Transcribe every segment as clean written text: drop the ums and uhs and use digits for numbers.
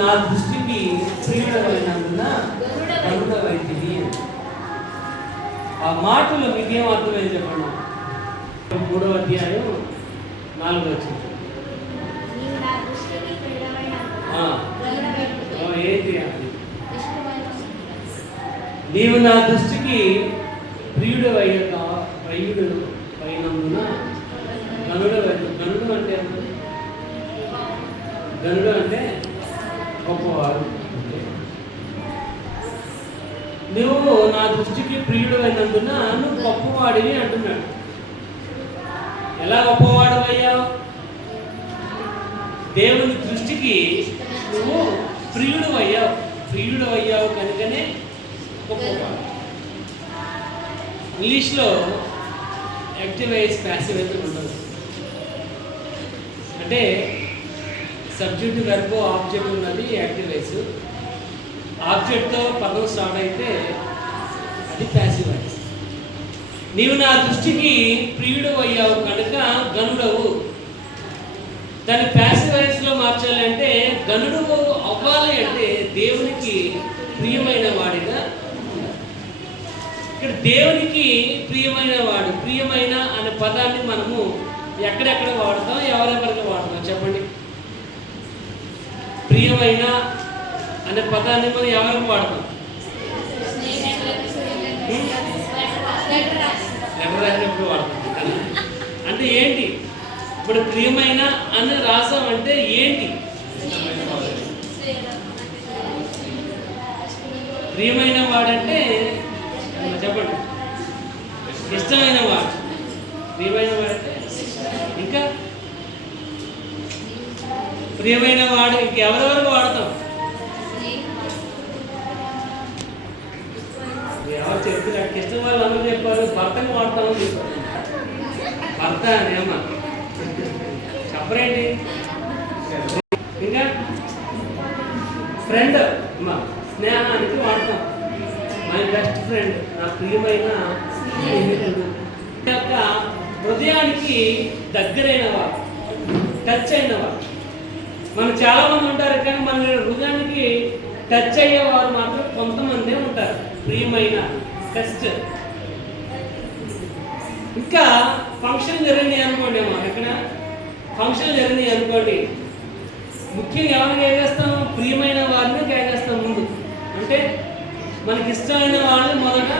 నా దృష్టికి ప్రియుడమైనందున గరుడవైతివి. ఆ మాటలు మీకేం అర్థమైంది చెప్పండి. 3వ అధ్యాయం 4వ వచనం. ఏంటి అది? నీవు నా దృష్టికి ప్రియుడు అయినందున గనుడు అంటే గనుడు అంటే గొప్పవాడు. నువ్వు నా దృష్టికి ప్రియుడు అయినందున నువ్వు గొప్పవాడివి అంటున్నాడు. ఎలా గొప్పవాడు అయ్యావు? దేవుని దృష్టికి నువ్వు ప్రియుడు అయ్యావు కనుకనే గొప్పవాడు. ఇంగ్లీష్లో యాక్టివ్ వైజ్ ప్యాసివ్ అయితే ఉండదు. అంటే సబ్జెక్ట్ వెర్బ్ ఆబ్జెక్ట్ ఉన్నది యాక్టివ్ వైజ్. ఆబ్జెక్ట్తో పదం స్టార్ట్ అయితే అది ప్యాసివ్ వైజ్. నీవు నా దృష్టికి ప్రియుడు అయ్యావు కనుక గనుడవు. దాన్ని ప్యాసివ్ వాయిస్లో మార్చాలి అంటే గనుడు అవ్వాలి అంటే దేవునికి ప్రియమైన వాడిగా ఉండాలి. ఇక్కడ దేవునికి ప్రియమైన వాడు, ప్రియమైన అనే పదాన్ని మనము ఎక్కడెక్కడ వాడతాం, ఎవరెవరికి వాడతాం చెప్పండి. ప్రియమైన అనే పదాన్ని మనం ఎవరికి వాడతాం? ఎప్పుడు వాడతాం. అంటే ఏంటి? ఇప్పుడు ప్రియమైన అని రాసామంటే ఏంటి? ప్రియమైన వాడంటే చెప్పండి. ఇష్టమైన వాడు. ప్రియమైన వాడంటే ఇంకా ప్రియమైన వాడు ఇంకెవరెవరికి వాడతాం? ఎవరు చెప్తున్నారు? ఇష్టం వాళ్ళు అందరూ చెప్పారు భర్తను వాడతామని చెప్పారు. భర్త అనేమా చెప్పరేంటి? ఇంకా ఫ్రెండ్ అమ్మా స్నేహానికి వాడతాం. మై బెస్ట్ ఫ్రెండ్, నా ప్రియమైన స్నేహితుడు. యొక్క హృదయానికి దగ్గరైన వాడు, టచ్ అయిన వాడు. మనం చాలామంది ఉంటారు కానీ మన హృదయానికి టచ్ అయ్యేవారు మాత్రం కొంతమందే ఉంటారు. ప్రియమైన టెస్ట్. ఇంకా ఫంక్షన్ జరిగినాయి అనుకోండి, అమ్మా ఎక్కడ ఫంక్షన్ జరిగినాయి అనుకోండి, ముఖ్యంగా ఎవరిని ఏగేస్తాం? ప్రియమైన వారిని ఏగేస్తాం ముందు. అంటే మనకి ఇష్టమైన వాళ్ళని మొదట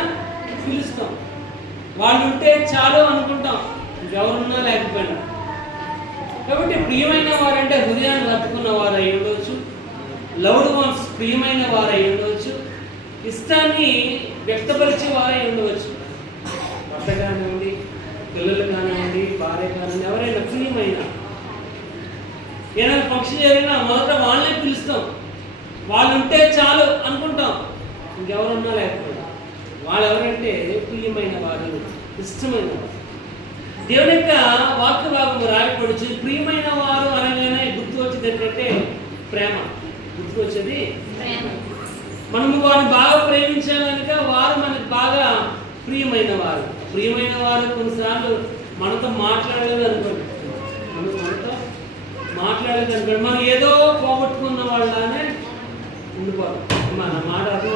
పిలుస్తాం. వాళ్ళు ఉంటే చాలు అనుకుంటాం, ఇంకెవరున్నా లేకపోయినా. కాబట్టి ప్రియమైన వారంటే హృదయాన్ని హత్తుకున్న వారు అయి ఉండవచ్చు, లవ్డ్ వన్స్ ప్రియమైన వారు అయి ఉండవచ్చు, ఇష్టాన్ని వ్యక్తపరిచే వారై ఉండవచ్చు. భర్త కానివ్వండి, పిల్లలు కానివ్వండి, భార్య కానివ్వండి, ఎవరైనా ప్రియమైన. ఏదైనా ఫంక్షన్ జరిగినా మొదట వాళ్ళనే పిలుస్తాం. వాళ్ళు ఉంటే చాలు అనుకుంటాం, ఇంకెవరున్నా లేకపోయినా. వాళ్ళు ఎవరంటే ప్రియమైన వారు, ఇష్టమైన వారు. దేవుని యొక్క వాక్య భాగము రాయపడుచు ప్రియమైన వారు అనగానే గుర్తు వచ్చేది ఏంటంటే ప్రేమ. గుర్తు వచ్చేది ప్రేమ. మనము వారిని బాగా ప్రేమించాం కనుక వారు మనకు బాగా ప్రియమైన వారు. ప్రియమైన వారు కొన్నిసార్లు మనతో మాట్లాడలేదు అనుకోండి, మనతో మాట్లాడలేదు అనుకోండి, మనం ఏదో పోగొట్టుకున్న వాళ్ళనే ఉండిపోతాం. మన మాట అర్థం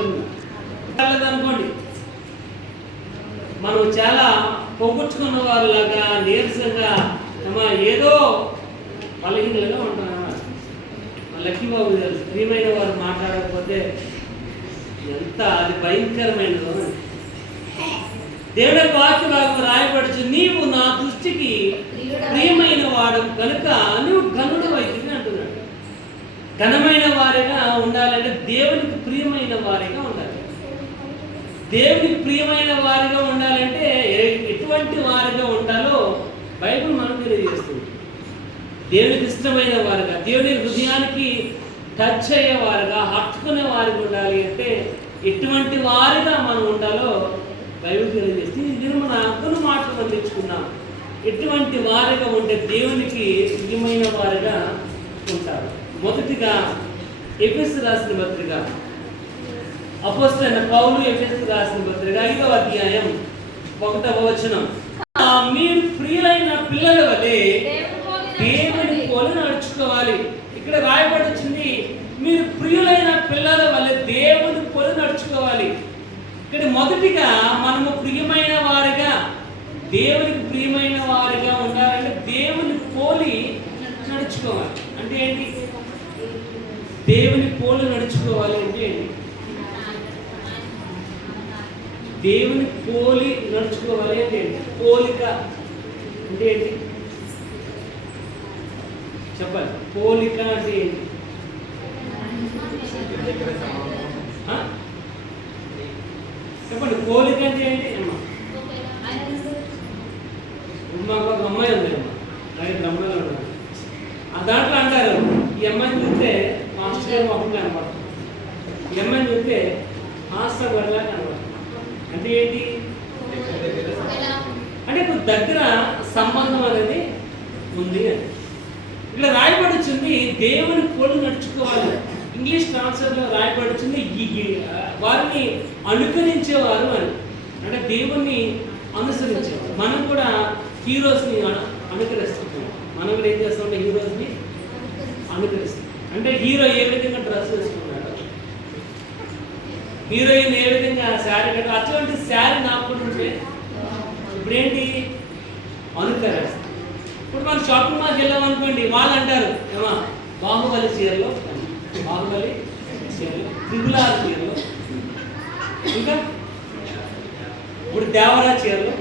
అనుకోండి, మనం చాలా పోగొట్టుకున్న వారిలాగా నీరసంగా ఏదో బలహీనలుగా ఉంటాం. లక్కీ బాబు గారు ప్రియమైన వారు మాట్లాడకపోతే ఎంత అది భయంకరమైనదో. దేవుడి వాక్య భాగం రాయబడుచు నీవు నా దృష్టికి ప్రియమైన వాడు కనుక నువ్వు గనుడు వైద్యుని అంటున్నాడు. ఘనమైన వారిగా ఉండాలంటే దేవునికి ప్రియమైన వారిగా ఉండాలి. దేవునికి ప్రియమైన వారిగా ఉండాలంటే ఎటువంటి వారిగా ఉండాలో బైబిల్ మనకు తెలియజేస్తుంది. దేవునికి ఇష్టమైన వారుగా, దేవుని హృదయానికి టచ్ అయ్యేవారుగా, హత్తుకునే వారిగా ఉండాలి అంటే ఎటువంటి వారిగా మనం ఉండాలో బైబిల్ తెలియజేస్తుంది. ఇది మన కొన్ని మాటలు మనం తెచ్చుకున్నాం. ఎటువంటి వారిగా ఉంటే దేవునికి ప్రియమైన వారిగా ఉంటారు. మొదటిగా ఎఫెసు రాసిన పత్రిక, అపోస్తలుడైన పౌలు ఎఫెసు రాసిన పత్రిక 5వ అధ్యాయం 1వ వచనం. మీరు ప్రియులైన పిల్లల వలె దేవుని పోలి నడుచుకోవాలి. ఇక్కడ రాయబడుతుంది మీరు ఇక్కడ మొదటిగా మనము ప్రియమైన వారిగా, దేవునికి ప్రియమైన వారిగా ఉండాలంటే దేవుని పోలి నడుచుకోవాలి. అంటే ఏంటి? దేవుని పోలి నడుచుకోవాలి అంటే ఏంటి? దేవుని పోలి నడుచుకోవాలి అంటే ఏంటి? పోలిక అంటే ఏంటి చెప్పాలి. పోలిక అంటే ఏంటి? చెప్పండి. పోలిక అంటే ఏంటి అమ్మా? మాకు ఒక అమ్మాయి ఉంది అమ్మా, ఐదు అమ్మాయిలు ఉన్నారు. ఆ దాంట్లో అంటారు, ఈ అమ్మాయిని చూస్తే మాస్టర్ గారు మొహం కనపడుతుంది, ఈ అమ్మాయిని చూస్తే మాస్టర్ గారిలా కనపడుతుంది. అంటే ఏంటి? అంటే ఇప్పుడు దగ్గర సంబంధం అనేది ఉంది అని ఇక్కడ రాయబడుతుంది. దేవుని పోలి నడుచుకోవాలి. ఇంగ్లీష్ ట్రాన్స్లేషన్లో రాయబడుతుంది వారిని అనుకరించేవారు అని. అంటే దేవుణ్ణి అనుసరించేవారు. మనం కూడా హీరోస్ని అనుకరిస్తున్నాం. మనం కూడా ఏం చేస్తామంటే హీరోస్ని అనుకరిస్తాం. అంటే హీరో ఏ విధంగా డ్రెస్ వేసుకున్నాడు, హీరోయిన్ ఏ విధంగా శారీ కట్ట, అటువంటి శారీ నాకు కూడా ఉంటే ఇప్పుడేంటి అనుకరిస్తాం. ఇప్పుడు మనం షాపింగ్ మాల్కి వెళ్ళామనుకోండి, వాళ్ళు అంటారు ఏమా బాహుబలి చీరలో, బాహుబలి చీరలో, త్రిపులార్ చీరలో, ఇంకా ఇప్పుడు దేవరా చీరలో.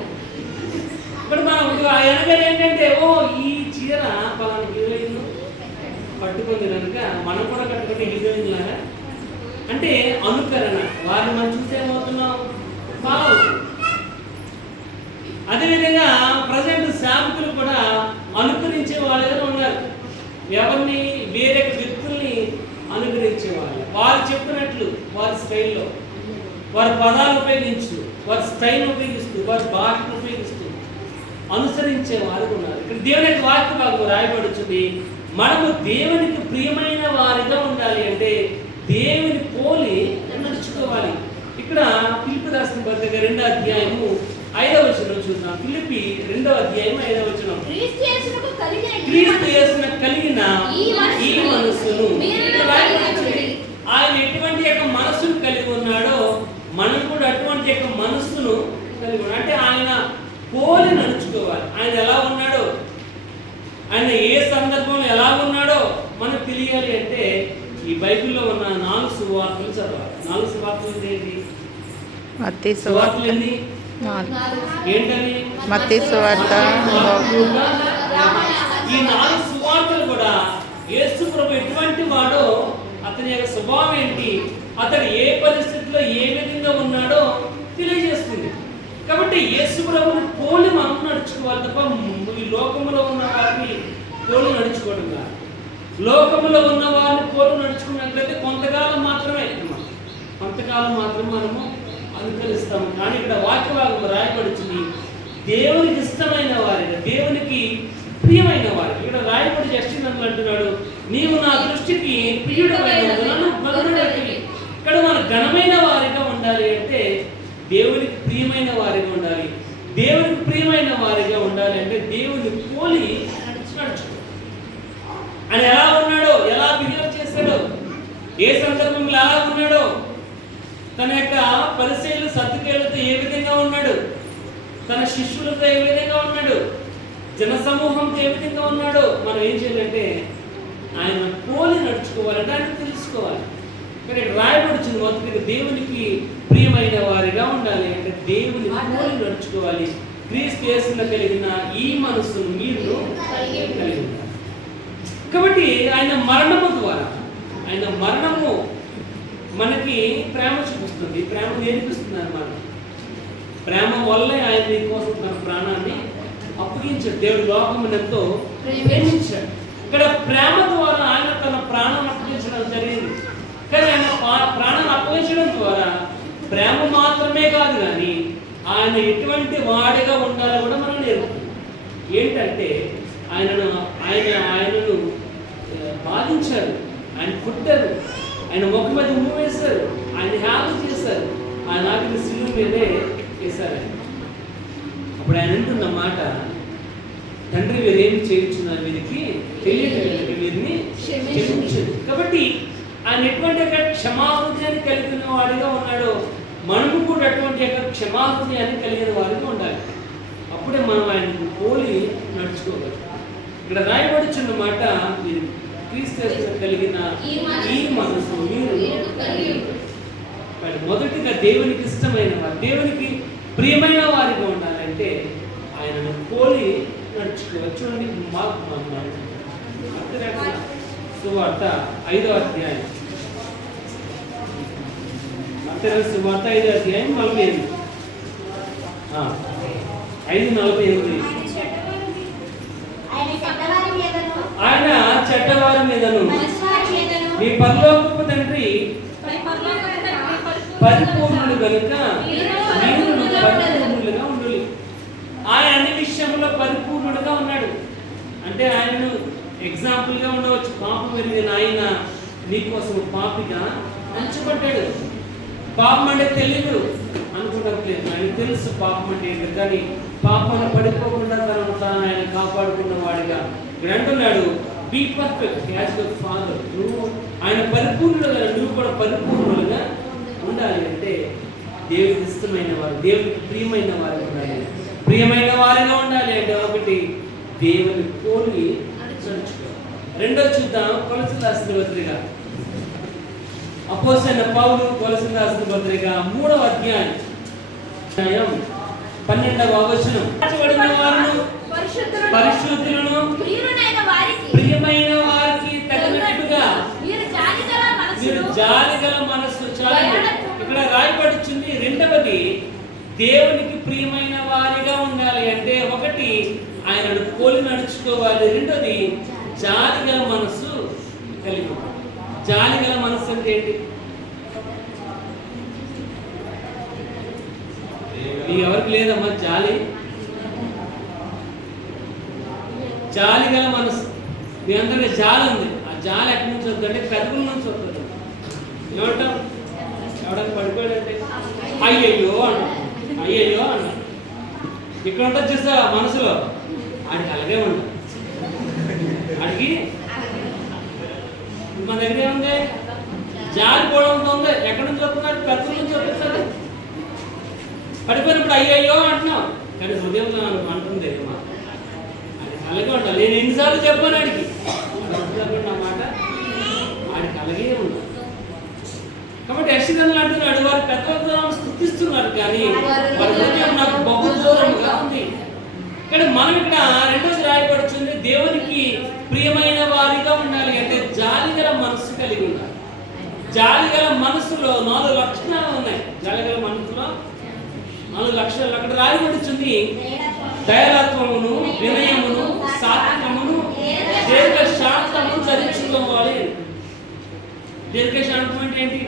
ఇప్పుడు మనం అనగా ఏంటంటే ఓ ఈ చీర పలానా హీరోయిన్ పట్టుకుంది కనుక మనం కూడా కట్టుకుంటే హీరోయిన్ లాగా. అంటే అనుకరణ. వారిని మనం చూసేమవుతున్నాం బాగుంది. అదేవిధంగా ప్రజెంట్ సేవకులు కూడా అనుకరించే వాళ్ళుగా ఉన్నారు. ఎవరిని? వేరే వ్యక్తుల్ని అనుకరించే వాళ్ళు. వారు చెప్పినట్లు వారి స్టైల్లో, వారి పదాలు ఉపయోగించు, వారి స్టైల్ ఉపయోగిస్తూ, వారి భాషను ఉపయోగిస్తూ అనుసరించే వారు ఉన్నారు. ఇక్కడ దేవుని యొక్క వాక్య భాగం రాయబడుతుంది. మనము దేవునికి ప్రియమైన వారిగా ఉండాలి అంటే దేవుని పోలి నడుచుకోవాలి. ఇక్కడ ఫిలిప్పీ రాసిన పత్రిక 2వ అధ్యాయము 5వ వచనం చూద్దాం. ఫిలిప్పీ 2వ అధ్యాయం 5వ వచనం. క్రీస్తు యేసునకు కలిగిన ఈ మనస్సును, ఆయన ఎటువంటి యొక్క మనస్సును కలిగి ఉన్నాడో మనం కూడా అటువంటి యొక్క మనస్సును కలిగి ఉన్నాడు. అంటే ఆయన పోలి నడుచుకోవాలి. ఆయన ఎలా ఉన్నాడో, ఆయన ఏ సందర్భంలో ఎలా ఉన్నాడో మనకు తెలియాలి అంటే ఈ బైబిల్లో ఉన్న 4 సువార్తలు చదవాలి. 4 సువార్తలు ఏంటి? మత్తయి సువార్తలు ఎన్ని? ఏంటని? మత్తయి సువార్త. ఈ 4 సువార్తలు కూడా యేసు ప్రభు ఎటువంటి వాడో, అతని యొక్క స్వభావం ఏంటి, అతడు ఏ పరిస్థితిలో ఏ విధంగా ఉన్నాడో తెలియజేస్తుంది. కాబట్టి యేసు ప్రభుని పోలి మనం నడుచుకోవాలి తప్ప ఈ లోకంలో ఉన్న వారిని పోలి నడుచుకోవడం కాదు. లోకంలో ఉన్న వారిని పోలి నడుచుకున్నట్లయితే కొంతకాలం మాత్రమే మనము అనుకరిస్తాము. కానీ ఇక్కడ వాక్యభాగం రాయబడుతుంది దేవునికి ఇష్టమైన వారిగా, దేవునికి ప్రియమైన వారికి. ఇక్కడ రాయబడి జస్టిన్ అంటున్నాడు, నీవు నా దృష్టికి ప్రియుడమైనను గనుడవైతివి. ఇక్కడ మన ఘనమైన వారిగా ఉండాలి అంటే దేవునికి ప్రియమైన వారిగా ఉండాలి. దేవునికి ప్రియమైన వారిగా ఉండాలి అంటే దేవుని పోలి నడుచుకోవాలి. ఆయన ఎలా ఉన్నాడో, ఎలా బిహేవ్ చేశాడో, ఏ సందర్భంలో ఎలా ఉన్నాడో, తన యొక్క పరిచయులు సద్దుకేయులతో ఏ విధంగా ఉన్నాడు, తన శిష్యులతో ఏ విధంగా ఉన్నాడు, జనసమూహంతో ఏ విధంగా ఉన్నాడో మనం ఏం చేయాలంటే ఆయన పోలి నడుచుకోవాలంటే ఆయన తెలుసుకోవాలి. కానీ ఇక్కడ రాయబడుచుంది మొదటిగా దేవునికి ప్రియమైన వారిగా ఉండాలి అంటే దేవుని పోలి నడుచుకోవాలి. క్రీస్తు యేసులో కలిగిన ఈ మనస్సును మీరు కలిగి ఉండాలి. కాబట్టి ఆయన మరణము మనకి ప్రేమ చూపిస్తుంది. ప్రేమ నేర్పిస్తుంది అన్నమాట. ప్రేమ వల్లే ఆయన నీ కోసం తన ప్రాణాన్ని అప్పగించాడు. దేవుడు లోకమును ఎంతో ప్రేమించాడు. ఇక్కడ ప్రేమ ద్వారా ఆయన తన ప్రాణాన్ని అప్పగించడం జరిగింది. కానీ ఆయన ప్రాణాన్ని అప్పగించడం ద్వారా ప్రేమ మాత్రమే కాదు కానీ ఆయన ఎటువంటి వాడిగా ఉండాలో కూడా మనం నేర్పుతుంది. ఏంటంటే ఆయనను బాధించారు, ఆయన పుట్టారు, ఆయన ముఖం మీద ఉమ్ము వేశారు, ఆయన హేళన చేశారు, ఆయన ఆఖరి శిలువ మీదే వేశారు. అప్పుడు ఆయన అంటున్న మాట, తండ్రి వీరేమి చేయించున్నారు, వీరికి తెలియదు, వీరిని క్షమించదు. కాబట్టి ఆయన ఎటువంటి క్షమాహృదయాన్ని కలిగిన వాడిగా ఉన్నాడో మనము కూడా అటువంటి యొక్క క్షమాహృదయాన్ని కలిగిన వారిగా ఉండాలి. అప్పుడే మనం ఆయనకు పోలి నడుచుకోగలం. ఇక్కడ రాయబడుచున్న మాట, మీరు క్రీస్తు కలిగిన ఈ మనసు మీరు మొదటిగా దేవునికి ఇష్టమైన వారు, దేవునికి ప్రియమైన వారిగా ఉండాలంటే ఆయనను పోలి నడుచుకోవచ్చు. చూడండి, మార్పు సువార్త 5వ అధ్యాయం, మత్తయి సువార్త 5వ అధ్యాయం 48, 5:48. ఆయన చెడ్డవారి మీదను మీ పరలోకపు తండ్రి పరిపూర్ణులు కనుక మీరు పరిపూర్ణులుగా ఉండాలి. ఆయన అన్ని విషయంలో పరిపూర్ణుడుగా ఉన్నాడు. అంటే ఆయనను ఎగ్జాంపుల్గా ఉండవచ్చు. పాపం ఎరిగిన ఆయన నీకోసం పాపిగా ఎంచబడ్డాడు. పాపం అంటే తెలియదు అనుకున్నట్లేదు, ఆయన తెలుసు పాపం అంటే ఏంటి. కానీ పాపంలో పడిపోకుండా తను ఆయన కాపాడుకున్న వాడిగా ఇక్కడ అంటున్నాడు, be perfect as your father. నువ్వు ఆయన పరిపూర్ణులుగా, నువ్వు కూడా పరిపూర్ణులుగా ఉండాలి. అంటే దేవుడికి ఇష్టమైన వారు, దేవుడికి ప్రియమైన వారు ఉండాలి. ప్రియమైన వారిగా ఉండాలి అంటే ఒకటి, దేవుని పోలి నడుచుకోవాలి. రెండో చూద్దాం, కొలసీయులకు రాసిన పత్రిక, అపోస్తలుడైన పౌలు కొలసీయులకు రాసిన పత్రిక 3వ అధ్యాయం 12వ వచనం, పరిశుద్ధులను ప్రియమైన వారికి తగినట్టుగా మీరు జాలిగల మనస్సు చాలి. ఇక్కడ రాయబడుచుంది. రెండవది, దేవునికి ప్రియమైన వారిగా ఉండాలి అంటే ఒకటి ఆయనను పోలి నడుచుకోవాలి. రెండోది జాలిగల మనస్సు కలిగి ఉండాలి. జాలిగల మనస్సు అంటే ఏంటి? మీ ఎవరికి లేదమ్మా జాలి? జాలిగల మనసు మీ అందరికీ జాలి ఉంది. ఆ జాలి ఎక్కడి నుంచి వస్తుంది అంటే పెదవుల నుంచి వస్తుంది. ఏమంటాం? ఎవడన్నా పడిపోయాడంటే అయ్యయ్యో అన్న, అయ్యయ్యో అన్న. ఇక్కడ ఉంటుంది చూసా మనసులో, ఆడికి అలాగే ఉండదు. ఆడికి మన దగ్గర ఏముంది? జాలి పోవడంతో ఉంది. ఎక్కడి నుంచి వస్తున్నారు? పెదవుల నుంచి వస్తుంది. పడిపోయినప్పుడు అయ్యయ్యో అంటున్నాం, కానీ హృదయంలో అంటుంది అలాగే ఉండాలి. నేను ఎన్నిసార్లు చెప్పాను ఆడికి మాట, ఆడికి అలాగే ఉండాలి. కాబట్టి యక్షగణులు అంటున్నాడు, వారు పెద్దలతో స్తుతిస్తున్నారు కానీ వారి హృదయం నాకు బహు దూరంగా ఉంది. ఇక్కడ మనం ఇక్కడ రెండోది రాయబడుతుంది, దేవునికి ప్రియమైన వారిగా ఉండాలి అంటే జాలిగల మనస్సు కలిగి ఉండాలి. జాలిగల మనస్సులో 4 లక్షణాలు ఉన్నాయి. జాలిగల మనస్సులో 4 లక్షణాలు అక్కడ రాయబడుతుంది. దయాలత్వమును, వినయమును, సాత్వికమును, దీర్ఘశాంతము ధరించుకోవాలి. దీర్ఘశాంతం అంటే ఏంటి?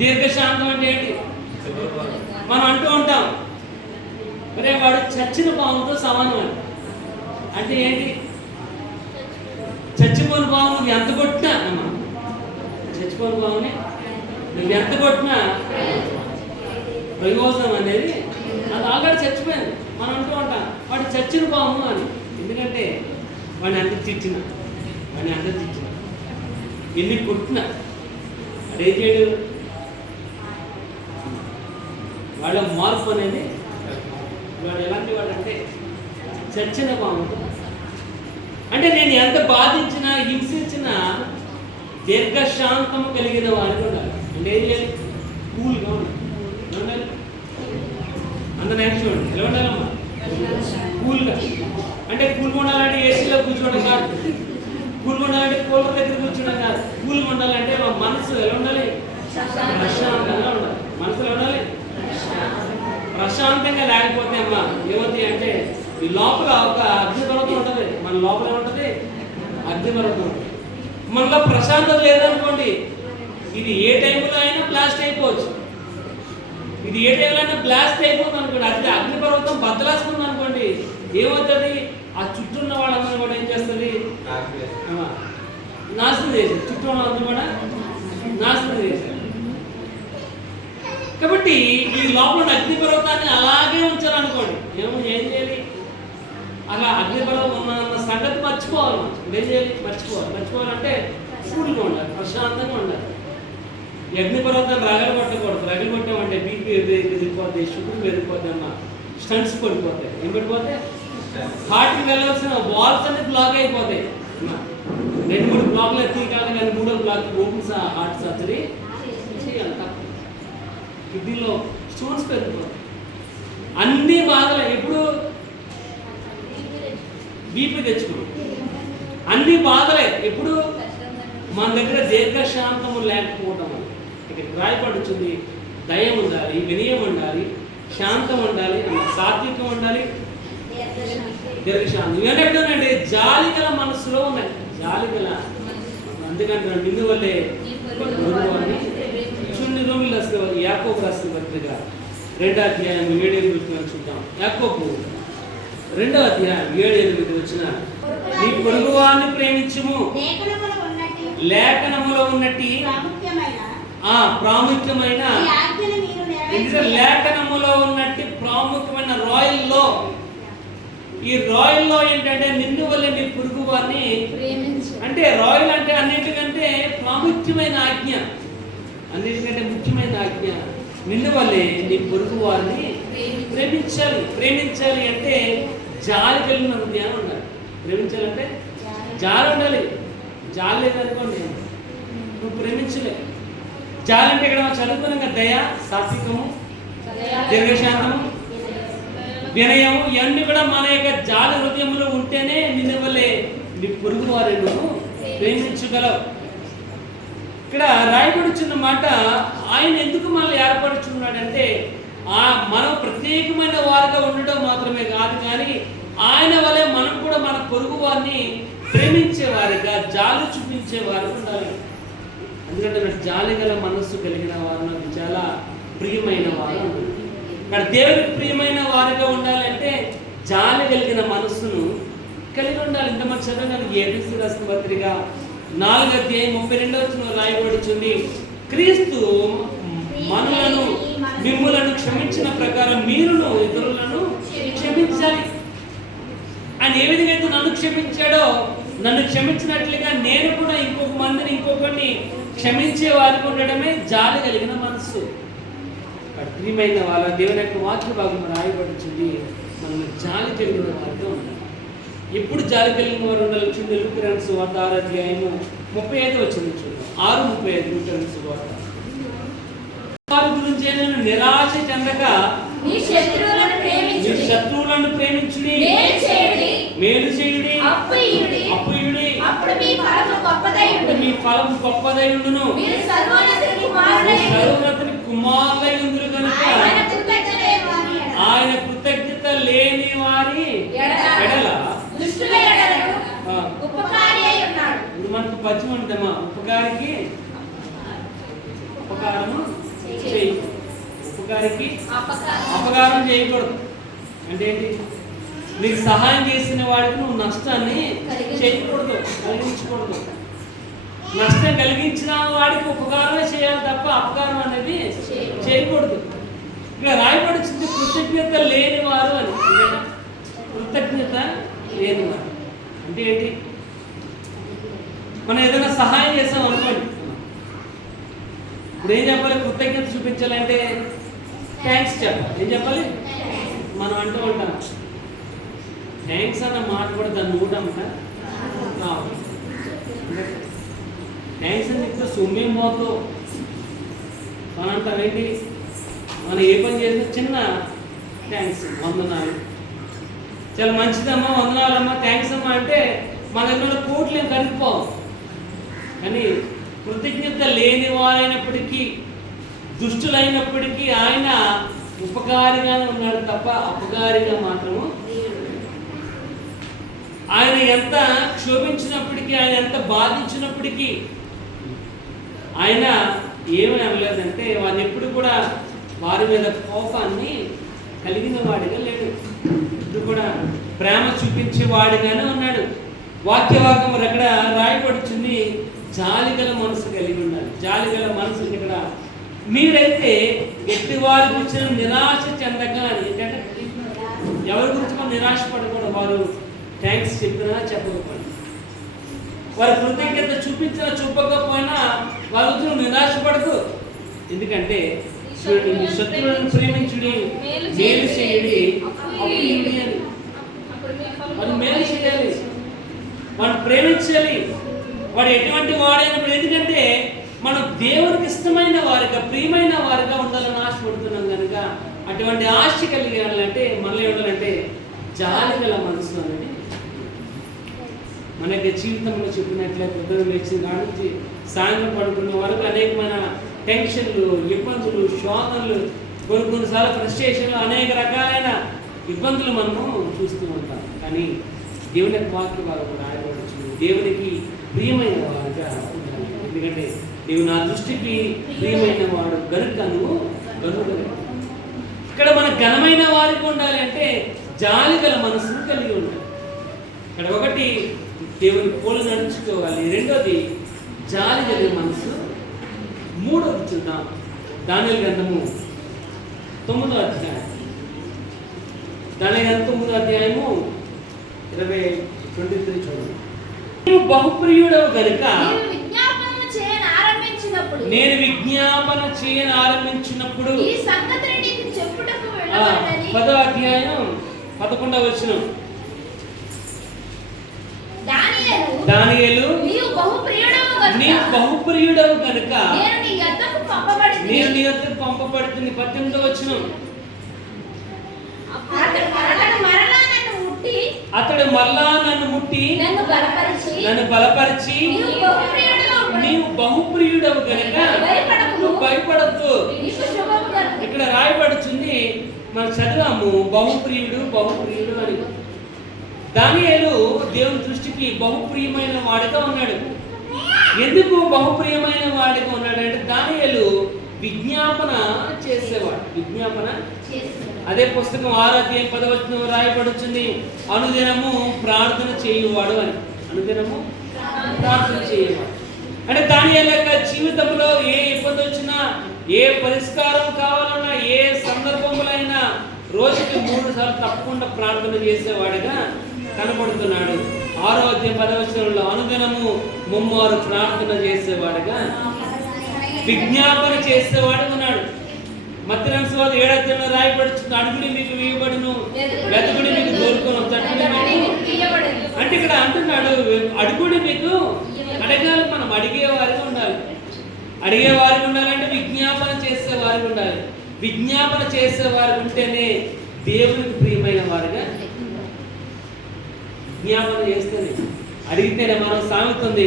దీర్ఘశాంతం అంటే ఏంటి? మనం అంటూ ఉంటాం, అరే వాడు చచ్చిన పాముతో సమానం అని. అంటే ఏంటి? చచ్చిపోయిన పాము నువ్వు ఎంత కొట్టినా అమ్మా, చచ్చిపోయిన పాముని నువ్వు ఎంత కొట్టినా ప్రయోజనం అనేది అది ఆల్రెడీ చచ్చిపోయింది. మనం అంటూ ఉంటాం వాడు చచ్చిన పాము అని. ఎందుకంటే వాడిని ఎంత చిచ్చిన, ఎన్ని కొట్టినా అదేం చేయడు, వాళ్ళ మార్పు అనేది. వాడు ఎలాంటి వాడు అంటే చచ్చిన పాముతో, అంటే నేను ఎంత బాధించినా హింసించినా దీర్ఘశాంతము కలిగిన వారికి ఉండాలి. అంటే ఏం చేయాలి? కూల్గా ఉండాలి. అందరూ నేర్చుకోండి, ఎలా ఉండాలమ్మా? కూల్గా. అంటే కూల్గా ఉండాలంటే ఏసీలో కూర్చోవడం కాదు, కూల్గా ఉండాలంటే కూలర్ దగ్గర కూర్చోవడం కాదు. కూల్గా ఉండాలంటే మా మనసు ఎలా ఉండాలి? ప్రశాంతంగా ఉండాలి. మనసులో ఉండాలి ప్రశాంతంగా. లేకపోతే అమ్మా ఏమవుతాయి అంటే ఈ లోపల ఒక అగ్నిపర్వతం ఉంటుంది. మన లోపల ఏముంటుంది? అగ్నిపర్వతం ఉంటుంది. మనలో ప్రశాంతత లేదనుకోండి, ఇది ఏ టైంలో అయినా బ్లాస్ట్ అయిపోవచ్చు. ఇది ఏ టైంలో అయినా బ్లాస్ట్ అయిపోతుంది అనుకోండి. అది అగ్నిపర్వతం బద్దలాస్తుంది అనుకోండి, ఏమవుతుంది? ఆ చుట్టూ ఉన్న వాళ్ళందరూ కూడా ఏం చేస్తుంది? నాశనం చేసేది. చుట్టూ వాళ్ళందరూ కూడా నాశనం చేసేది. కాబట్టి ఈ లోపల అగ్నిపర్వతాన్ని అలాగే ఉంచాలనుకోండి, ఏం చేయాలి? అలా అగ్నిపర్వతం ఉన్న సంగతి మర్చిపోవాలి. ఏం చేయాలి? మర్చిపోవాలంటే కూల్గా ఉండాలి, ప్రశాంతంగా ఉండాలి. యజ్ఞపర్వతాన్ని రగలు కొట్టకూడదు. రగలు కొట్టామంటే బీపీ ఎదిరిపోతాయి, షుగర్ పెరిగిపోతాయి అమ్మా, స్టంట్స్ పడిపోతాయి. ఏం పడిపోతాయి? హార్ట్కి వెళ్ళాల్సిన వాల్స్ అనేది బ్లాక్ అయిపోతాయి. 2-3 బ్లాక్లు ఎత్తి కాదు, కానీ 3వ బ్లాక్ ఓపెన్ హార్ట్ సర్జరీ చేయాలి. కిడ్నీలో స్టోన్స్ పెరిగిపోతాయి. అన్ని బాధలు ఎప్పుడు బీపీ తెచ్చుకోండి. అన్ని బాధలే ఎప్పుడు మన దగ్గర దీర్ఘశాంతము లేకపోవడం వల్ల. ఇక్కడ రాయపడుతుంది, దయం ఉండాలి, వినయం ఉండాలి, శాంతం ఉండాలి, సాత్వికం ఉండాలి, దీర్ఘశాంతం. ఇవన్నీ జాలి గల మనసులో ఉన్నాయి. జాలి గల, అందుకంటే నిన్ను వల్లే చూడండి. రోమిలు రాసిన యాకోబు రాసిన పత్రిక 2వ అధ్యాయం 7-8 చూద్దాం. యాకోబు 2వ అధ్యాయం 7-8 వచ్చిన, నీ పొరుగువాన్ని ప్రేమించుము, లేఖనములో ఉన్నట్టి ప్రాముఖ్యమైన లేఖనములో ఉన్నట్టు ప్రాముఖ్యమైన రాయల్లో, ఈ రాయల్లో ఏంటంటే నిన్ను వల్ల నీ పొరుగు వారిని అంటే రాయల్ అంటే అన్నిటికంటే ప్రాముఖ్యమైన ఆజ్ఞ, అన్నిటికంటే ముఖ్యమైన ఆజ్ఞ. నిన్ను వల్లే నీ పొరుగు వారిని ప్రేమించాలి. ప్రేమించాలి అంటే జాలి కలిగిన హృదయం ఉండాలి. ప్రేమించాలంటే జాలి ఉండాలి. జాలి లేదనుకోండి నువ్వు ప్రేమించలే. జాలి అంటే ఇక్కడ చదువుకున్నాక దయ, సాత్వికము, దీర్ఘశాంతము, వినయము, ఇవన్నీ కూడా మన యొక్క జాలి హృదయంలో ఉంటేనే నిన్ను వల్లే నీ పొరుగు వారిని నువ్వు ప్రేమించగలవు. ఇక్కడ రాయబడుచున్న మాట, ఆయన ఎందుకు మనల్ని ఏర్పడుచున్నాడంటే మనం ప్రత్యేకమైన వారిగా ఉండడం మాత్రమే కాదు, కానీ ఆయన వలె మనం కూడా మన పొరుగు వారిని ప్రేమించేవారిగా, జాలి చూపించేవారు ఉండాలి. ఎందుకంటే నాకు జాలి గల మనస్సు కలిగిన వారు నాకు చాలా ప్రియమైన వారు. ఇక్కడ దేవుడికి ప్రియమైన వారిగా ఉండాలంటే జాలి కలిగిన మనస్సును కలిగి ఉండాలి. ఇంతమంది చదవడానికి ఏబీసీ రాసిన పత్రిక 4వ అధ్యాయం 32వ వచనంలో రాయబడుతుంది, క్రీస్తు మనలను మిమ్ములను క్షమించిన ప్రకారం మీరును ఇతరులను క్షమించాలి. ఆయన ఏ విధంగా అయితే నన్ను క్షమించాడో, నన్ను క్షమించినట్లుగా నేను కూడా ఇంకొక మందిని, ఇంకొకరిని క్షమించే వారికి ఉండడమే జాలి కలిగిన మనస్సు. ప్రియమైన వాళ్ళ దేవుని యొక్క వాక్య భాగం రాయబడుతుంది, మనం జాలి కలిగిన వారితో ఉండాలి. ఎప్పుడు జాలి కలిగిన వారు ఉండాలి? వచ్చింది లూకా సువార్త 6వ అధ్యాయము 35 వచ్చింది చూద్దాం. 6:35 లూకా సువార్త. వారి గురించి నేను నిరాశ చెందక మీ శత్రువులను ప్రేమించుడి, మేలు చేయుడి, అప్పు ఇయ్యుడి, అప్పుడు మీ ఫలము గొప్పదై ఉండును, సర్వోన్నతుని కుమారులై ఉందురు కనుక ఆయన కృతజ్ఞత లేని వారి ఎడల ఇప్పుడు మనకు పద్యం ఉందమ్మా, ఉపకారికి ఉపకారము చేయి, ఉపకారికి అపకారం చేయకూడదు. అంటే ఏంటి? నీకు సహాయం చేసిన వాడికి నువ్వు నష్టాన్ని చేయకూడదు, కలిగించకూడదు. నష్టం కలిగించిన వాడికి ఉపకారమే చేయాలి తప్ప అపకారం అనేది చేయకూడదు. ఇక్కడ రాయబడుతుంది కృతజ్ఞత లేనివారు అని. కృతజ్ఞత లేనివారు అంటే ఏంటి? మనం ఏదైనా సహాయం చేస్తాం అనుకోండి, ఇప్పుడు ఏం చెప్పాలి? కృతజ్ఞత చూపించాలంటే థ్యాంక్స్ చెప్పాలి. ఏం చెప్పాలి? మనం అంటూ ఉంటాం థ్యాంక్స్ అన్న మాట కూడా దాన్ని ఊటంట రావాలి. థ్యాంక్స్ అని చెప్తే సొమ్మేం పోతావు మనం అంటాం. ఏంటి? మనం ఏ పని చేసినా చిన్న థ్యాంక్స్, వందనాలు, చాలా మంచిదమ్మా, వందనాలమ్మా, థ్యాంక్స్ అమ్మా అంటే మన దగ్గర కోట్లు ఏం కనుక్కోవు. కానీ కృతజ్ఞత లేని వారైనప్పటికీ, దుష్టులైనప్పటికీ ఆయన ఉపకారిగానే ఉన్నాడు తప్ప అపకారిగా మాత్రము. ఆయన ఎంత క్షోభించినప్పటికీ, ఆయన ఎంత బాధించినప్పటికీ ఆయన ఏమీ అనలేదంటే వారిని ఎప్పుడు కూడా వారి మీద కోపాన్ని కలిగిన వాడిగా లేడు. ఇప్పుడు కూడా ప్రేమ చూపించే వాడిగానే ఉన్నాడు. వాక్యవాక్యం అక్కడ రాయబడుతుంది, జాలి గల మనసు కలిగి ఉండాలి. జాలి గల మనసు ఇక్కడ మీరైతే ఎట్టి వారి గురించి నిరాశ చెందక అని. ఏంటంటే ఎవరి గురించి మనం నిరాశ పడకూడదు. వారు థ్యాంక్స్ చెప్పినా చెప్పకపోయినా, వారి కృతజ్ఞత చూపించినా చూపకపోయినా వాళ్ళ గురించి నిరాశ పడకు. ఎందుకంటే చూడండి, మీ శత్రువులను ప్రేమించుడి, మేలు చేయుడి, అప్పుడు ఇయ్యుడి అని. వాడు మేలు చేయాలి, వాడు ప్రేమించాలి. వాడు ఎటువంటి వాడైనప్పుడు, ఎందుకంటే మనం దేవునికి ఇష్టమైన వారిగా, ప్రియమైన వారిగా ఉండాలని ఆశపడుతున్నాం కనుక అటువంటి ఆశ కలిగాలంటే మనలో ఉండాలంటే జాలి గల మనసు అనేది మన యొక్క జీవితంలో చెప్పినట్లయితే ఉదయం లేచిన కాడి నుంచి సాయంత్రం పడుకున్న వరకు అనేకమైన టెన్షన్లు, ఇబ్బందులు, శోధనలు, కొన్నిసార్లు ఫ్రస్ట్రేషన్లు, అనేక రకాలైన ఇబ్బందులు మనము చూస్తూ ఉంటాం. కానీ దేవుని యొక్క వాక్య భాగం రాయబడుతుంది, దేవునికి ప్రియమైన వారుగా ఉండాలి. ఎందుకంటే నీవు నా దృష్టికి ప్రియమైన వాడు గనుక నువ్వు గనుగలవు. ఇక్కడ మన ఘనమైన వారికి ఉండాలి అంటే జాలి గల మనసును కలిగి ఉండాలి. ఇక్కడ ఒకటి దేవుని పోలు నడుచుకోవాలి, రెండోది జాలి కలిగిన మనసు, మూడోది చూద్దాం దానియేలు గ్రంథము 9వ అధ్యాయం. దానియేలు గ్రంథం 9వ అధ్యాయము 23 చూడండి. నీవు బహుప్రియుడవు గనుక నేను విజ్ఞాపన చేయని ఆరంభించినప్పుడు, ఈ సంగతిని నీకు చెప్పుటకు వెళ్ళవలెనని. 10వ అధ్యాయం 11వ వచనం. దానియేలు నీవు బహుప్రియుడవు గనుక నేను నీ యొద్దకు పంపబడితిని. 18వ వచనం. అతడు మరలా నన్ను ముట్టి నన్ను బలపరిచి నీవు బహుప్రియుడవు గనుక నువ్వు భయపడద్దు. ఇక్కడ రాయబడుతుంది, మనం చదివాము బహుప్రియుడు బహుప్రియుడు అని. దానియేలు దేవుని దృష్టికి బహుప్రియమైన వాడిగా ఉన్నాడు. ఎందుకు బహుప్రియమైన వాడిగా ఉన్నాడు అంటే దానియేలు విజ్ఞాపన చేసేవాడు. విజ్ఞాపన, అదే పుస్తకం 6వ అధ్యాయం 10వ వచనం రాయబడుతుంది, అనుదినము ప్రార్థన చేయువాడు అని. అనుదినము ప్రార్థన చేయవాడు అంటే దానియేలు యొక్క జీవితంలో ఏ ఇబ్బంది వచ్చినా, ఏ పరిష్కారం కావాలన్నా, ఏ సందర్భంలో అయినా రోజుకి 3 సార్లు తప్పకుండా ప్రార్థన చేసేవాడిగా కనబడుతున్నాడు. 6వ అధ్యాయం 10వ వచనంలో అనుదినము 3 మారు ప్రార్థన చేసేవాడిగా, విజ్ఞాపన చేసేవాడు ఉన్నాడు. మత్తయి సువార్త 7వ అధ్యాయంలో రాయబడుతుంది, అడుగుడి మీకు ఇవ్వబడును, వెతకుడి మీకు దొరుకును, తట్టుడి మీకు. అంటే ఇక్కడ అంటున్నాడు, అడుగుడి మీకు అడగాలి. మనం అడిగేవారిగా ఉండాలి. అడిగేవారికి ఉండాలంటే విజ్ఞాపన చేసేవారికి ఉండాలి. విజ్ఞాపన చేసేవారు ఉంటేనే దేవునికి ప్రియమైన వారుగా. విజ్ఞాపన చేస్తేనే, అడిగితేనే. మనం సాగుతుంది,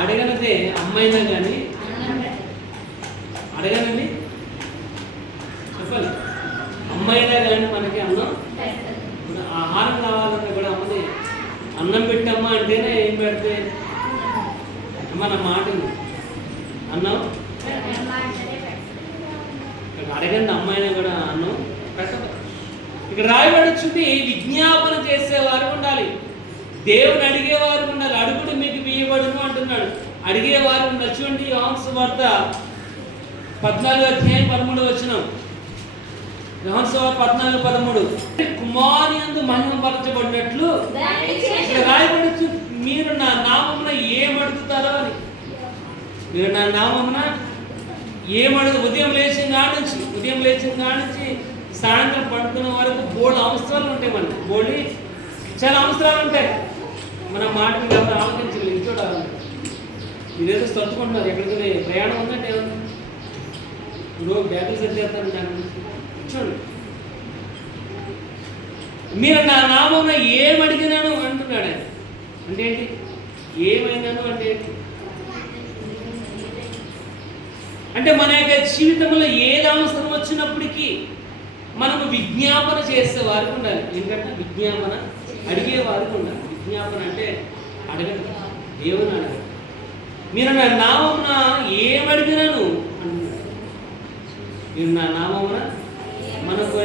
అడగనదే అమ్మైనా కానీ అడగనండి చెప్పాలి, అమ్మైనా కానీ మనకి అన్నం, ఆహారం కావాలన్నా కూడా అమ్మది అన్నం పెట్టమ్మా అంటేనే ఏం పెడితే మన మాటలు అన్నం అడగండి, అమ్మాయినా కూడా అన్నం పెట్టదు. ఇక్కడ రాయబడుచుంది విజ్ఞాపన చేసేవారు ఉండాలి, దేవుని అడిగేవారు ఉండాలి. అడుగుడు మీకు ఇవ్వబడును అంటున్నాడు, అడిగేవారు ఉండాలి. చూడండి యోహాను సువార్త 14వ అధ్యాయం 13వ వచనం. యోహాను సువార్త 14:13. కుమారుని యందు మహిమపరచబడినట్లు ఇక్కడ రాయబడుచు, మీరు నా నామమున ఏమడుగుతారో అని. మీరు నా నామమున ఏమడుగు, ఉదయం లేచిన కాడ నుంచి సాయంత్రం పడుకున్న వరకు బోల్డ్ అవసరాలు ఉంటాయి. మనకి బోల్డ్ చాలా అవసరాలు ఉంటాయి. మన మాట మీద ఎవరు ఆలోచించలేదు. ఇంకోటి మీరేదో సర్దుకుంటున్నారు, ఎక్కడికి ప్రయాణం ఉందంటే ఏమన్నా నువ్వు బ్యాగులు సెట్ చేస్తాను దాని చూడండి. మీరు నా నామమున ఏమడిగినాను అంటున్నాడు ఆయన. అంటే ఏంటి? ఏమైనాను అంటే ఏంటి? అంటే మన యొక్క జీవితంలో ఏది అవసరం వచ్చినప్పటికీ మనము విజ్ఞాపన చేసేవారు ఉండాలి. ఎందుకంటే విజ్ఞాపన అడిగేవారు ఉండాలి. విజ్ఞాపన అంటే అడగండి, దేవుని అడగండి. మీరు నా నామమున ఏమడిగినాను అంటున్నాడు. మీరు నా నామమున, మనకు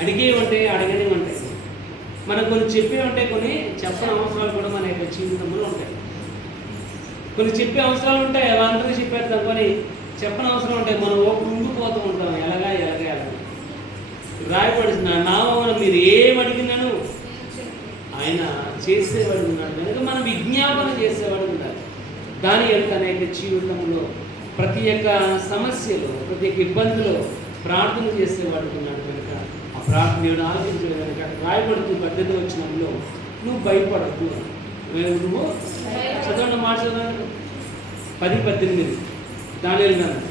అడిగేవి ఉంటాయి, అడగనివి ఉంటాయి. మనకు కొన్ని చెప్పే ఉంటాయి, కొన్ని చెప్పని అవసరాలు కూడా మన యొక్క జీవితంలో ఉంటాయి. కొన్ని చెప్పే అవసరాలు ఉంటాయి, అందరికీ చెప్పేస్తాం. కొన్ని చెప్పని అవసరం ఉంటాయి, మనం ఉండిపోతూ ఉంటాం. ఎలాగా రాయబడిన నామమున మీరు ఏమడిగినాను ఆయన చేసేవాడు ఉన్నాడు కనుక మనం విజ్ఞాపన చేసేవాడు ఉండాలి. దానియేలు తన యొక్క జీవితంలో ప్రతి ఒక్క సమస్యలో, ప్రతి ఒక్క ఇబ్బందిలో ప్రార్థన చేసేవాడు ఉన్నాడు కనుక ఆ ప్రార్థన దేవుడు ఆలోచించే కనుక రాయబడుతూ 18వ వచనంలో నువ్వు భయపడకు. నువ్వు చదవండి, మాట చదవండి. 10:18 దానియేలు గ్రంథం.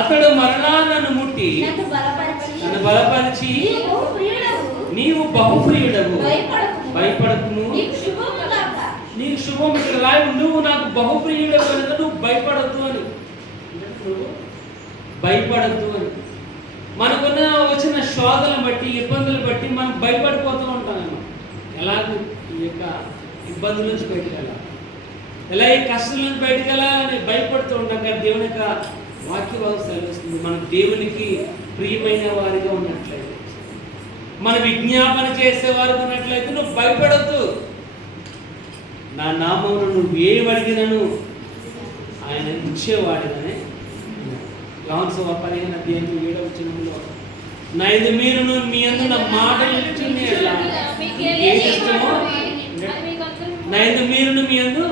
అతడు మరలా నన్ను ముట్టి నన్ను బలపరిచి నీవు బహుప్రియుడవు, భయపడకును, నీకు శుభం. ఇక్కడ రాయి, నువ్వు నాకు బహుప్రియుడవు కనుక నువ్వు భయపడద్దు అని. నువ్వు భయపడద్దు అని. మనకున్న వచ్చిన శోధనలు బట్టి, ఇబ్బందులు బట్టి మనం భయపడిపోతూ ఉంటామేమో. ఎలాగ ఈ యొక్క ఇబ్బందుల నుంచి బయటకు వెళ్ళాలి, ఎలా ఈ కష్టాల నుంచి బయటకు వెళ్ళాలని భయపడుతూ ఉంటాం. కానీ దేవుని యొక్క వాక్య వ్యవస్థ వస్తుంది. మనం దేవునికి ప్రియమైన వారిగా ఉన్నట్లయితే, మన విజ్ఞాపన చేసేవారు ఉన్నట్లయితే నువ్వు భయపడద్దు. నా నామమును నువ్వు ఏమి అడిగినను ఆయన ఇచ్చేవాడిగానే. యోహాను సువార్త 15:7 వచనంలో నా యందు మీరును మీ యందు నా మాటలు నిలిచియుండి ఎడల ఏది ఇష్టమో, నా యందు మీరును మీ యందు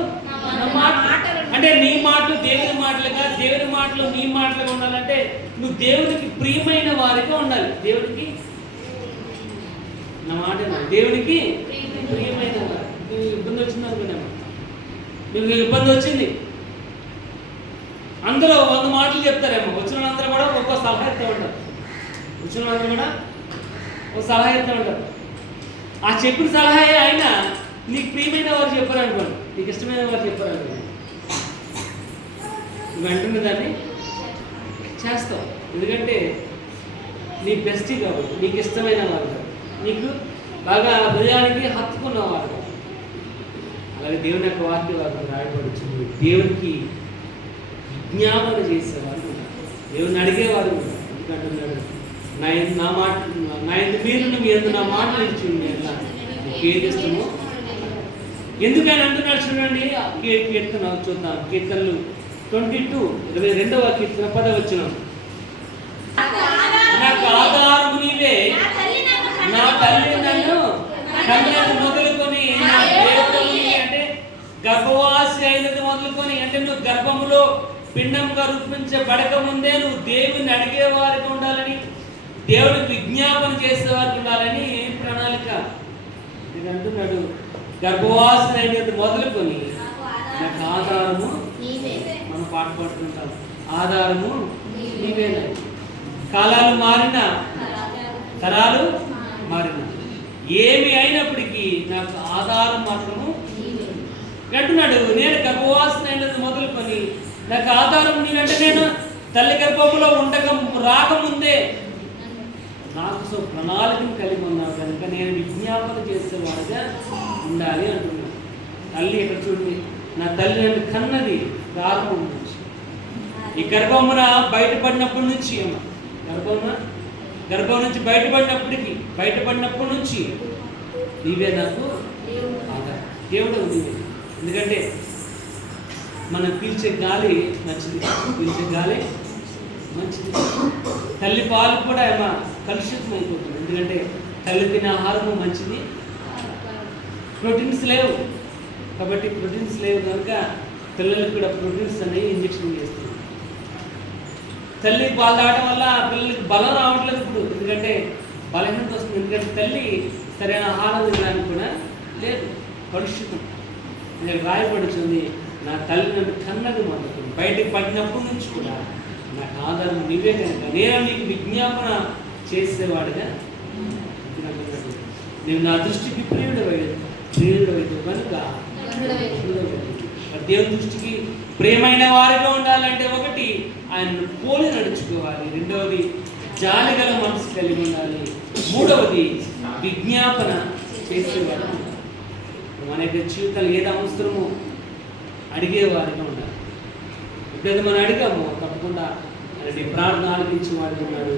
నా మాటలు, అంటే నీ మాటలు దేవుని మాటలుగా, దేవుని మాటలు నీ మాటలుగా ఉండాలంటే నువ్వు దేవునికి ప్రియమైన వారిగా ఉండాలి. దేవునికి నా మాట దేవునికి ప్రియమైన వారు. ఇబ్బంది వచ్చింది అనుకున్నాము, మీకు ఇబ్బంది వచ్చింది, అందరూ 100 మాటలు చెప్తారేమో. వచ్చిన వాళ్ళందరూ కూడా ఒక్కో సలహా ఇస్తూ ఉంటారు. వచ్చిన వాళ్ళందరూ కూడా ఒక సలహా ఇస్తూ ఉంటారు. ఆ చెప్పిన సలహా అయినా నీకు ప్రియమైన వారు చెప్పారనుకోండి, నీకు ఇష్టమైన వారు చెప్పారనుకోండి, వెంటనే దాన్ని చేస్తావు. ఎందుకంటే నీ బెస్టీ కాబట్టి, నీకు ఇష్టమైన వారు కాబట్టి, నీకు బాగా హృదయానికి హత్తుకున్నవారు. అలాగే దేవుని యొక్క వాక్య రాయబడుతుంది. దేవునికి విజ్ఞాపన చేసేవారు ఉన్నారు, దేవుని అడిగేవారు ఉన్నారు. ఎందుకంటున్నాడు నా మాట, నా యందు మీరును మీ యందు నా మాట నిలిచియుండి అలా ఏది ఇష్టమో. ఎందుకని అంటున్నాడు చూడండి. కీర్తన చూద్దాం. కీర్తనలు 22:22 కీర్తన 10వ వచనం. నాకు ఆధారము నీవే, నా తల్లి నన్ను కన్యను మొదలుకొని నా దేవుడు అంటే గర్భవాసి అయినది మొదలుకొని, అంటే నువ్వు గర్భములో పిండంగా రూపించబడక ముందే నువ్వు దేవుని అడిగేవారికి ఉండాలని, దేవుడికి విజ్ఞాపన చేసేవారికి ఉండాలని ప్రణాళిక. ఇది అంటున్నాడు, గర్భవాసి అయినది మొదలుకొని నాకు ఆధారము. మనం పాట పాడుతుంటాం, ఆధారము నీవేనా. కాలాలు మారినా, తరాలు మారిన, ఏమి అయినప్పటికీ నాకు ఆధారం మాత్రము అంటున్నాడు. నేను గర్భవాసినైనది మొదలుకొని నాకు ఆధారం నీవంటే, నేను తల్లి గర్భంలో రాకముందే నాకు ప్రణాళికను కలిగి ఉన్నావు కనుక నేను విజ్ఞాపన చేసేవాడిగా ఉండాలి అంటున్నాను. తల్లి ఇక్కడ చూడండి, నా తల్లి నన్ను కన్నది ప్రారంభం నుంచి, ఈ గర్భమున బయటపడినప్పటి నుంచి, గర్భం నుంచి బయటపడినప్పటి నుంచి నీవే నాకు ఆధారం. దేవుడు నీవే. ఎందుకంటే మనం పీల్చే గాలి మంచిది, తల్లి పాలు కూడా ఏమో కలుషితం అయిపోతుంది. ఎందుకంటే తల్లి తినే ఆహారము మంచిది, ప్రోటీన్స్ లేవు కాబట్టి, ప్రోటీన్స్ లేవు కనుక పిల్లలకు కూడా ప్రోటీన్స్ అనేవి ఇంజక్షన్ చేస్తుంది. తల్లి పాలు తాగడం వల్ల పిల్లలకి బలం రావట్లేదు ఇప్పుడు, ఎందుకంటే బలహీనత వస్తుంది. ఎందుకంటే తల్లి సరైన ఆహారం తినడానికి కూడా లేదు, కలుషితం. నేను రాయబడుతుంది, నా తల్లి నన్ను కన్నది మొదలుకొని బయటకు పడినప్పటి నుంచి కూడా నాకు ఆధారం నీవే కనుక నేను నీకు విజ్ఞాపన చేసేవాడుగా. నేను నా దృష్టికి ప్రియుడవైతే కనుక దేవుని దృష్టికి ప్రియమైన వారిగా ఉండాలంటే ఒకటి ఆయనను పోలి నడుచుకోవాలి, రెండవది జాలిగల మనసు కలిగి ఉండాలి, మూడవది విజ్ఞాపన చేసేవాడు. మన యొక్క జీవితాలు ఏది అవసరమో అడిగేవారిగా ఉండాలి. ఎప్పుడైతే మనం అడిగామో తప్పకుండా ఆయన ప్రార్థన ఆలకించేవాడిగా ఉన్నాడు.